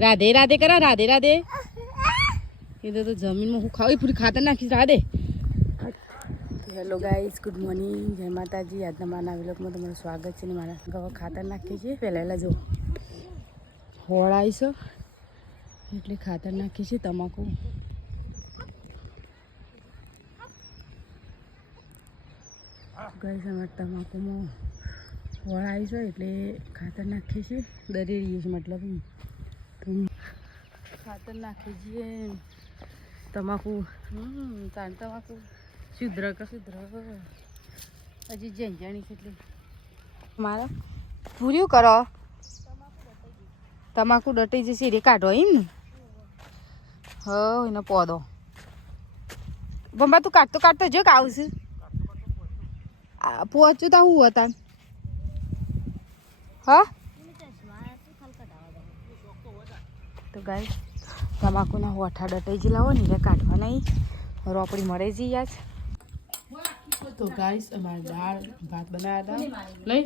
રાધે રાધે કરા રાધે રાધે કીધું તો જમીનમાં હું ખાવી પૂરી ખાતર નાખીશ Radhe. Hello guys, good morning, જય માતાજી. આજના મારા વ્લોગમાં તમારું સ્વાગત છે. ને મારા ગવા ખાતર નાખીએ છીએ. પહેલાં જો હોળ આવીશો એટલે ખાતર નાખીએ છીએ. તમાકુ ગાઈસ, અમારે તમાકુમાં હોળ આવીશો એટલે ખાતર નાખીએ છીએ. દરી રહીએ છીએ, મતલબ ખાતર નાખીએ છીએ. તમાકુ તાન તમાકુ શુદ્ર શુદ્ર હજી ઝંઝાણી કેટલી મારા પૂર્યું કરો. તમાકુ ડટી જશે રે કાઢો એમ ને. હ એનો પોદો બંબા તું કાઢતો કાઢતો જો કે આવશે પહોંચું તા હું હતા. હા તો ગાય તમાકુના હોઠા ડટાઈ જ લાવો ને એટલે કાઢવા નહીં રોપડી મળે છે યાર. તો ગાઈસ અમારે દાળ ભાત બનાવ્યા હતા લઈ.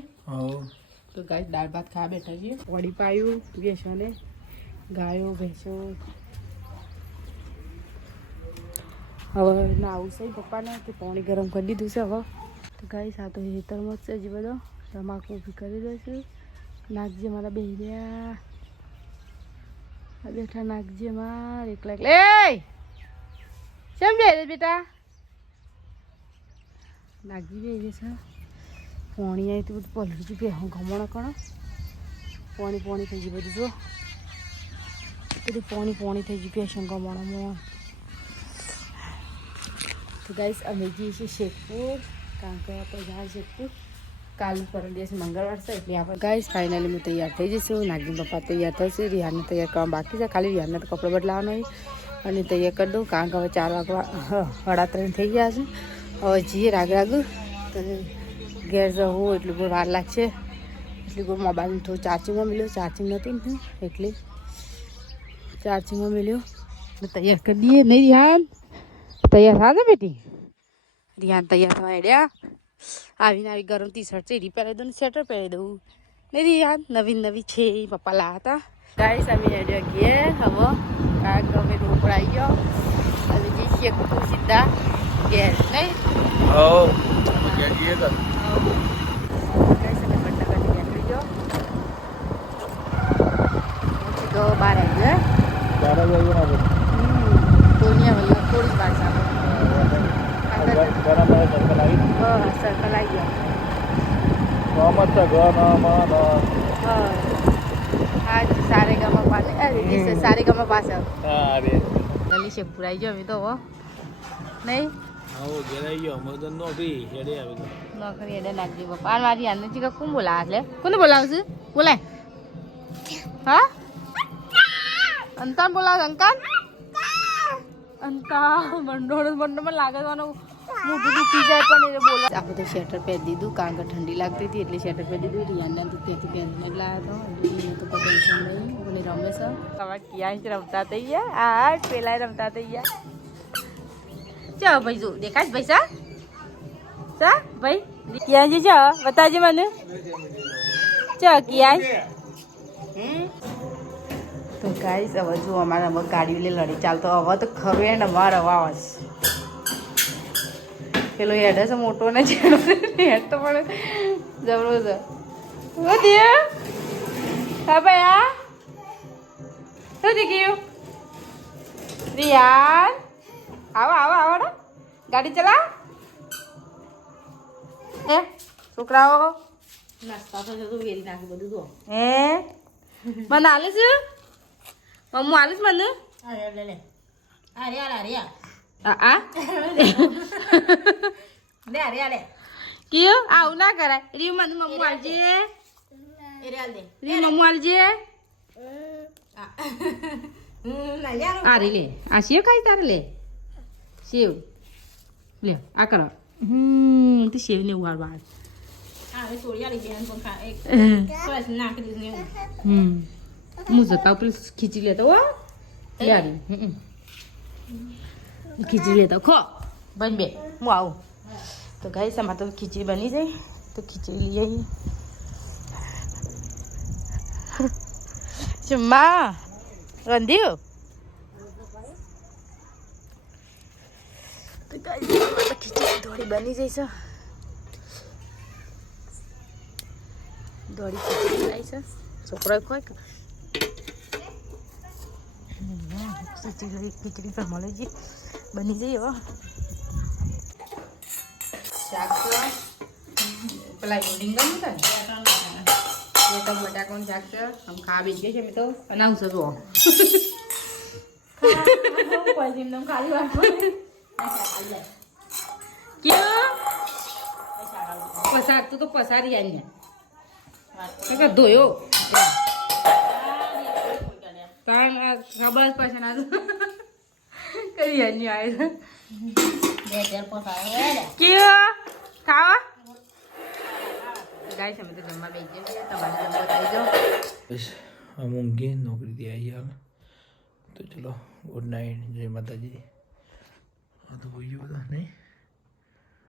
તો ગાઈસ દાળ ભાત ખાવા બેઠા છીએ. વળી પાયું ભેંસોને, ગાયો ભેંસો. હવે નાવું છે પપ્પાને કે પાણી ગરમ કરી દીધું છે. હવે તો ગાઈસ આ તો હેતરમાં જ છે હજી બધો. તમાકુ ઊભી કરી દઈશું. નાખજે મારા બેહર્યા બેઠા નાખજે માર એકલા એકલા. એ કેમ બે બેટા નાગજી બે છે. પાણી આવી તો બધું પલળું બે હું ગમણ કણો પાણી પાણી થઈ ગયું બધું. જો બધું પાણી પાણી થઈ ગયું પેશન ગમણમાં. તો ગાઈસ અમે જઈએ છીએ શેખપુર, કારણ કે આપણે જાય શેખપુર કાલ પરમ દિવસ મંગળવાર છે એટલે આપણે ગાઈસ ફાઇનલી હું તૈયાર થઈ જઈશું. નાગજી પપ્પા તૈયાર થશે. રિહાને તૈયાર કરવા બાકી છે. ખાલી રિહાને તો કપડો બદલાવાનો હોય અને તૈયાર કરી દઉં, કારણ કે હવે 4 વાગવા 3:30 થઈ ગયા છે. હવે જઈએ રાગ રાગ તો ઘેર જવું એટલું બહુ વાર લાગશે. એટલી બહુ મોબાઈલ થોડું ચાર્જિંગમાં મળ્યો, ચાર્જિંગ નહોતું ને એટલે ચાર્જિંગમાં મળ્યો. તૈયાર કરી દઈએ. નહીં રિહાન તૈયાર થાય બેટી? રિહાન તૈયાર થવા હેડ્યા. આવીને આવી ગરમ ટી-શર્ટ છે એરી પહેરાવી દઉં ને સ્વેટર પહેરાવી દઉં. નહીં રિહાન નવી નવી છે પપ્પા લાવ્યા હતા. ગાઈસ અમે હેડ્યા ઘેર. હવે કારણ કે અમે રોકડા આવી ગયો અને જઈ શેખપુર સીધા ઘેર. નહીં તો 12 આવી ગયો. થોડી વાર સર્કલ આવી ગયો. સારે ગામમાં પાસે સારે ગામમાં પાસે ગલી શેખપુર આવી ગયો. અમે તો હવે નહીં નોકરી હેડે નાખજે પપ્પા. આ મારી યાદ નથી કે કોણ બોલાવે એટલે કોને બોલાવશે? બોલાય હા અંતાન બોલાવે. અંકાન અંતા મંડોમાં લાગવાનું મોટું દુખી જાય પણ એ બોલવા. આપણે તો સ્વેટર પહેરી દીધું, કારણ કે ઠંડી લાગતી હતી એટલે સ્વેટર પહેરી દીધું. રિયાના તો ત્યાંથી પહેરીને જ લાવ્યા હતો. તો કોઈ ટેન્શન નહીં. મને રમે છે. તમારે ક્યાં જ રમતા થઈ ગયા. આ પેલા રમતા થઈ ગયા. ચાલો ભાઈ જો દેખાય ભાઈ સા સા ભાઈ ક્યાં જે છે બતાવજે મને. ચાલ ક્યાં તો ગાઈસ હવે જો અમારે હવે ગાડીઓ લે લડી ચાલતો. હવે તો ખવે ને અમારે અવાજ પેલો હેડ છે મોટો ને હેડ તો પણ જબરો છે. હા ભાઈ આ શું ગયું રિયાન? આવો આવો આવો ગાડી ચલા. હે છોકરાઓ નાસ્તા તો જતું વેરી નાખી બધું. તો હે મને આલીશ મમ્મુ આલીશ મને. કયો આવું ના કરાય. રીવ મને મમ્મુ આલજે. રીવ મમ્મુ આલજે. આ રે લે આ સેવ ખાઈ તારે લે સેવ લે આ કરો. તો સેવ ને ઉવાળવા હું જતા પેલું ખીચી લેતો હો લે ખીચડી લેતા ખો બન બે હું આવું. તો ગાઈસ અમારે તો ખીચડી બની જાય તો ખીચડી લઈ આવીએ. માં રાંધ્યું તો ખીચડી થોડી બની જઈશ દોડી ખીચડી લાવી છે છોકરો કોઈ ખીચડી પણ મળે છે બની જઈ હવે શાક પેલા રીંગણ હતા ને તો બટાકાનું શાક છે આમ ખાવા બેસી ગઈ છે મેં તો બનાવશે તો ખાલી વાત પસાર તું તો પસારી આવીને ધોયો ખબર જ પછી ના કરી આની આવે કેવા ખાવા ગાય છે અમે તો જમવા બેસી જઈએ તમારે જમવા આવી જાઓ हम ઊંઘી નોકરીથી આવી હાલ તો ચલો ગુડ નાઇટ જય માતાજી આ તો કોઈ બધા નહીં